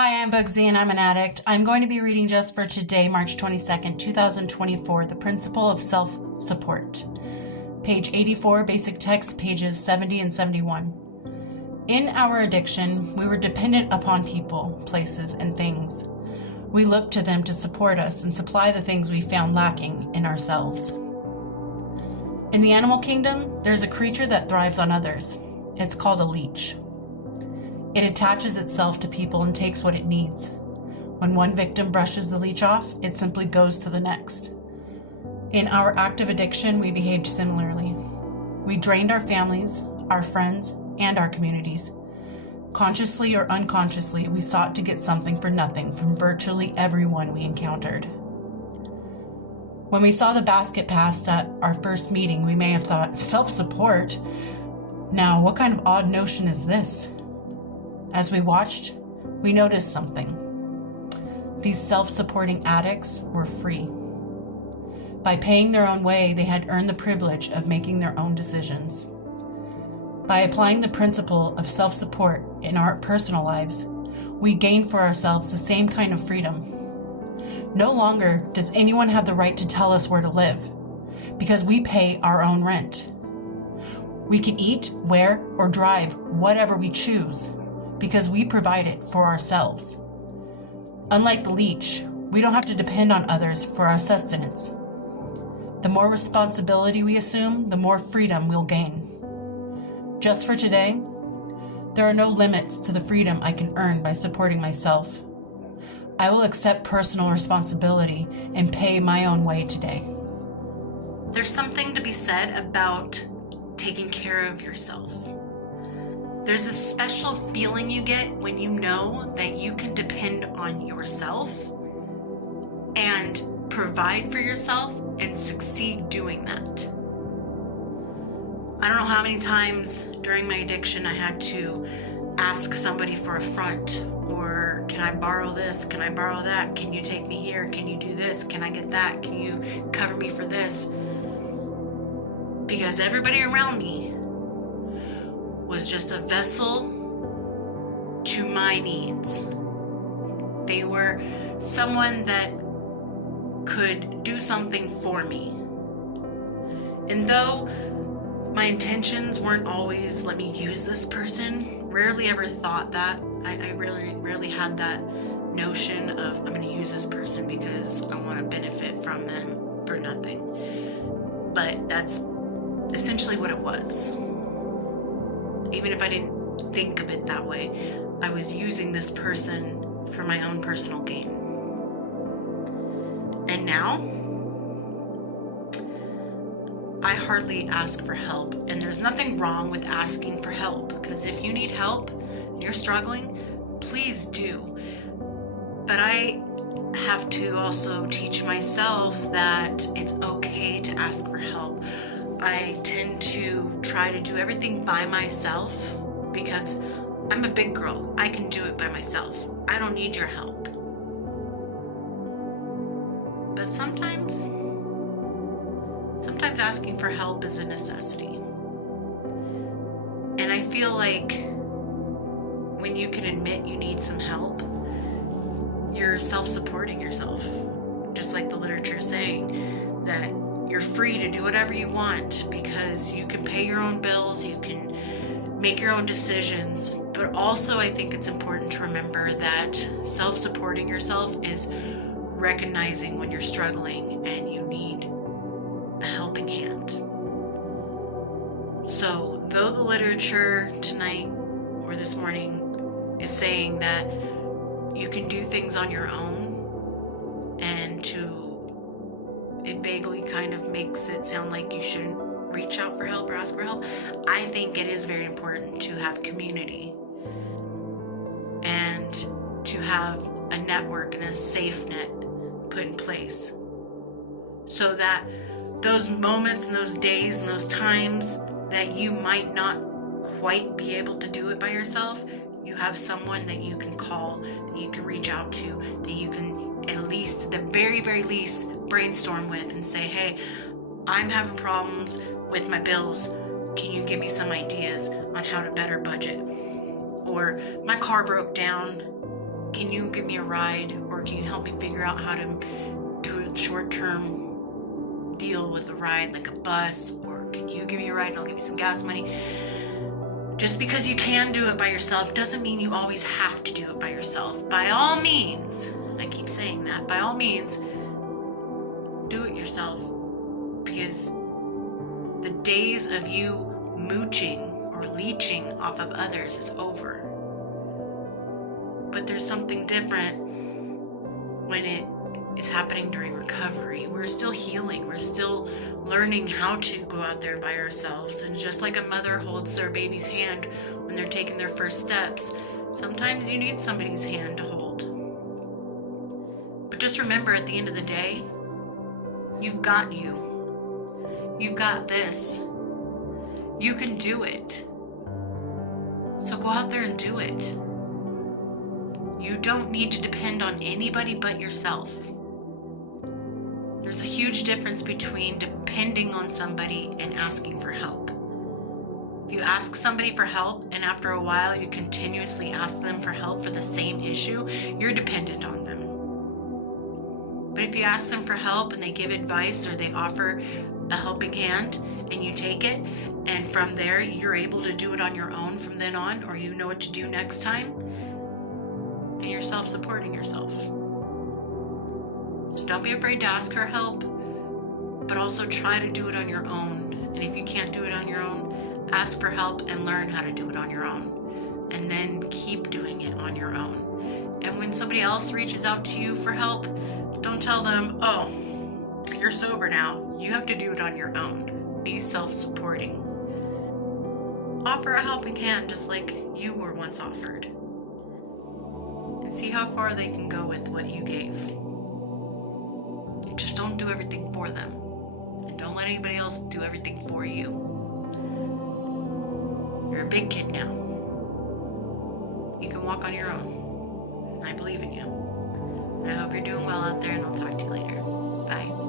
Hi, I'm Bugsy and I'm an addict. I'm going to be reading just for today, March 22nd, 2024, The Principle of Self-Support. Page 84, basic text, pages 70 and 71. In our addiction, we were dependent upon people, places, and things. We looked to them to support us and supply the things we found lacking in ourselves. In the animal kingdom, there's a creature that thrives on others. It's called a leech. It attaches itself to people and takes what it needs. When one victim brushes the leech off, it simply goes to the next. In our active addiction, we behaved similarly. We drained our families, our friends, and our communities. Consciously or unconsciously, we sought to get something for nothing from virtually everyone we encountered. When we saw the basket passed at our first meeting, we may have thought, self-support? Now, what kind of odd notion is this? As we watched, we noticed something. These self-supporting addicts were free. By paying their own way, they had earned the privilege of making their own decisions. By applying the principle of self-support in our personal lives, we gain for ourselves the same kind of freedom. No longer does anyone have the right to tell us where to live, because we pay our own rent. We can eat, wear, or drive whatever we choose, because we provide it for ourselves. Unlike the leech, we don't have to depend on others for our sustenance. The more responsibility we assume, the more freedom we'll gain. Just for today, there are no limits to the freedom I can earn by supporting myself. I will accept personal responsibility and pay my own way today. There's something to be said about taking care of yourself. There's a special feeling you get when you know that you can depend on yourself and provide for yourself and succeed doing that. I don't know how many times during my addiction I had to ask somebody for a front, or can I borrow this? Can I borrow that? Can you take me here? Can you do this? Can I get that? Can you cover me for this? Because everybody around me was just a vessel to my needs. They were someone that could do something for me. And though my intentions weren't always, let me use this person, rarely ever thought that. I rarely had that notion of, I'm going to use this person because I want to benefit from them for nothing. But that's essentially what it was. Even if I didn't think of it that way, I was using this person for my own personal gain. And now, I hardly ask for help. And there's nothing wrong with asking for help, because if you need help and you're struggling, please do. But I have to also teach myself that it's okay to ask for help. I tend to try to do everything by myself because I'm a big girl. I can do it by myself. I don't need your help. But sometimes asking for help is a necessity. And I feel like when you can admit you need some help, you're self-supporting yourself. Just like the literature is saying, that you're free to do whatever you want because you can pay your own bills, you can make your own decisions. But also I think it's important to remember that self-supporting yourself is recognizing when you're struggling and you need a helping hand. So though the literature tonight or this morning is saying that you can do things on your own, and it vaguely kind of makes it sound like you shouldn't reach out for help or ask for help, I think it is very important to have community and to have a network and a safe net put in place so that those moments and those days and those times that you might not quite be able to do it by yourself, you have someone that you can call, that you can reach out to, that you can at least, at the very, very least, brainstorm with and say, hey, I'm having problems with my bills. Can you give me some ideas on how to better budget? Or my car broke down. can you give me a ride, or can you help me figure out how to do a short-term deal with a ride, like a bus, or can you give me a ride and I'll give you some gas money? Just because you can do it by yourself doesn't mean you always have to do it by yourself. By all means, I keep saying that, by all means, do it yourself, because the days of you mooching or leeching off of others is over. But there's something different when it is happening during recovery. We're still healing. We're still learning how to go out there by ourselves. And just like a mother holds their baby's hand when they're taking their first steps, sometimes you need somebody's hand to hold. But just remember, at the end of the day, you've got you. You've got this. You can do it. So go out there and do it. You don't need to depend on anybody but yourself. There's a huge difference between depending on somebody and asking for help. If you ask somebody for help and after a while you continuously ask them for help for the same issue, you're dependent on them. But if you ask them for help and they give advice or they offer a helping hand and you take it, and from there you're able to do it on your own from then on, or you know what to do next time, then you're self-supporting yourself. So don't be afraid to ask for help, but also try to do it on your own. And if you can't do it on your own, ask for help and learn how to do it on your own. And then keep doing it on your own. And when somebody else reaches out to you for help, don't tell them, oh, you're sober now. You have to do it on your own. Be self-supporting. Offer a helping hand just like you were once offered. And see how far they can go with what you gave. Just don't do everything for them. And don't let anybody else do everything for you. You're a big kid now. You can walk on your own. I believe in you. And I hope you're doing well out there, and I'll talk to you later. Bye.